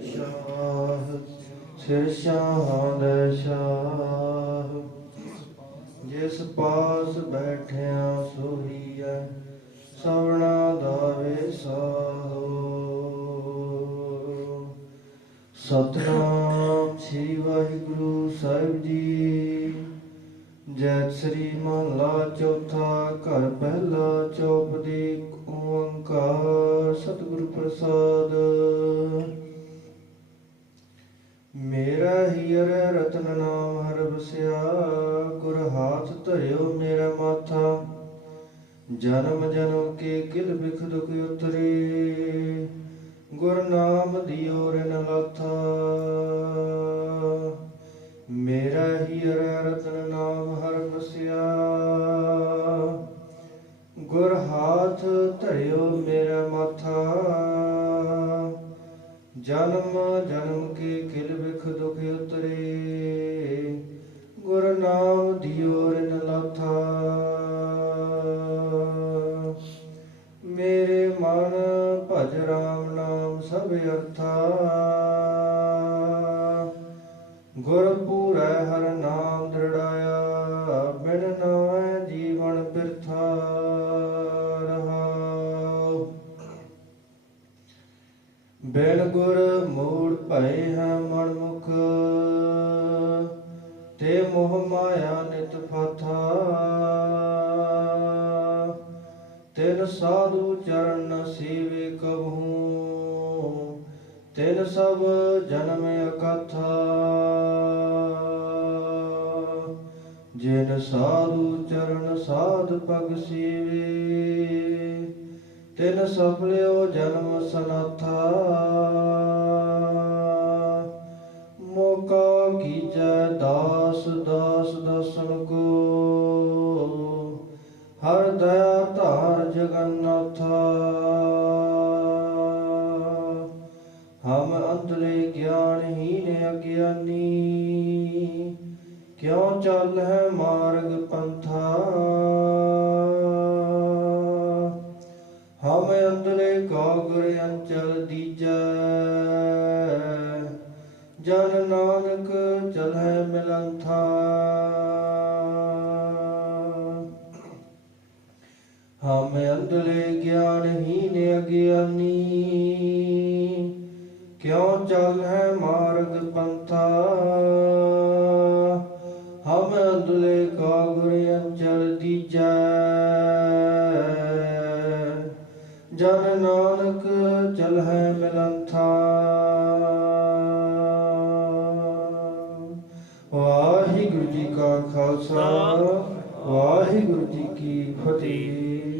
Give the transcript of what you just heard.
ਸ਼ਾਹ ਸਿਰ ਸ਼ਾਹਾਂ ਦੇ ਸ਼ਾਹ ਜਿਸ ਪਾਸ ਬੈਠਿਆ ਸੋਹੀਐ ਸਵਣਾ ਦਾ ਵੇਸਾਹੋ। ਸਤਨਾਮ ਸ੍ਰੀ ਵਾਹਿਗੁਰੂ ਸਾਹਿਬ ਜੀ, ਜੈ ਸ੍ਰੀ ਮਹਲਾ ਚੌਥਾ ਘਰ ਪਹਿਲਾ ਚੌਪ ਚੌਪਦੀ ਓੰਕਾਰ। ਸਤਿਗੁਰ ਪ੍ਰਸਾਦ। ਗੁਰ ਹਾਥ ਧਰਿਓ ਮੇਰਾ ਮਾਥਾ, ਜਨਮ ਜਨਮ ਕੇ ਕਿਲ ਬਿਖ ਦੁਖ ਉਤਰੇ। ਗੁਰ ਨਾਮ ਦਿਓ ਰਨ ਲਾਥਾ, ਮੇਰਾ ਹੀਰ ਰਤਨ ਨਾਮ ਹਰ ਵਸਿਆ। ਗੁਰ ਹਾਥ ਧਰਿਓ ਮੇਰਾ ਮਾਥਾ, ਜਨਮ ਜਨਮ ਕੇ ਕਿਲ ਬਿਖ ਦੁਖ ਉਤਰੇ। ਨਾਮ ਦਿਓ ਰਨ ਲਾਥਾ ਮੇਰੇ ਮਨ ਭਜ ਰਾਮ ਨਾਮ ਸਭ ਅਰਥਾ। ਗੁਰ ਪੂਰੈ ਹਰ ਨਾਮ ਦ੍ਰਿੜਾਇਆ, ਬਿਨ ਨਾਮੈ ਜੀਵਨ ਬਿਰਥਾ ਰਹਾਉ। ਬਿਨ ਗੁਰ ਮੂੜ ਭਏ ਹੈ ਮਨ ਮੁਖ ਤੇ ਮੋਹ ਮਾਇਆ ਨਿਤ ਫਾਥਾ। ਤਿਨ ਸਾਧੂ ਚਰਨ ਸੇਵੇ ਕਬਹੂ। ਤਿਨ ਸਭ ਜਨਮ ਅਕਥਾ। ਜਿਨ ਸਾਧੂ ਚਰਨ ਸਾਧ ਪਗ ਸੇਵੇ, ਤਿਨ ਸਫਲਿਓ ਜਨਮ ਸਨਾਥਾ। ਦਸਨ ਕੋ ਹਰ ਦਇਆ ਧਾਰ ਜਗਨਨਾਥਾ ਹਮ ਅੰਤਲੇ ਗਿਆਨਹੀਨ ਅਗਿਆਨੀ। ਕਿਉ ਚੱਲ ਹੈ ਮਾਰਗ ਪੰਥਾ? ਹਮ ਅੰਤਲੇ ਕਾਗਰ ਅੰਚਲ ਦੀਜੈ। ਜਨ ਨਾਨਕ ਚਲੈ ਮਿਲੰਥਾ ਹਮ ਅੰਧਲੇ ਗਿਆਨਹੀਨ ਅਗਿਆਨੀ। ਕਿਉ ਚੱਲ ਹੈ ਮਾਰਗ ਪੰਥਾ? ਹਮ ਅੰਧਲੇ ਕਾਗੁਰ ਅੰਚਲ ਦੀਜੈ। ਜਨ ਨਾਨਕ ਚਲ ਹੈ ਮਿਲੰਥਾ। ਵਾਹਿਗੁਰੂ ਜੀ ਕਾ ਖਾਲਸਾ ਵਾਹਿਗੁਰੂ ਜੀ ਕੀ ਫਤਿਹ।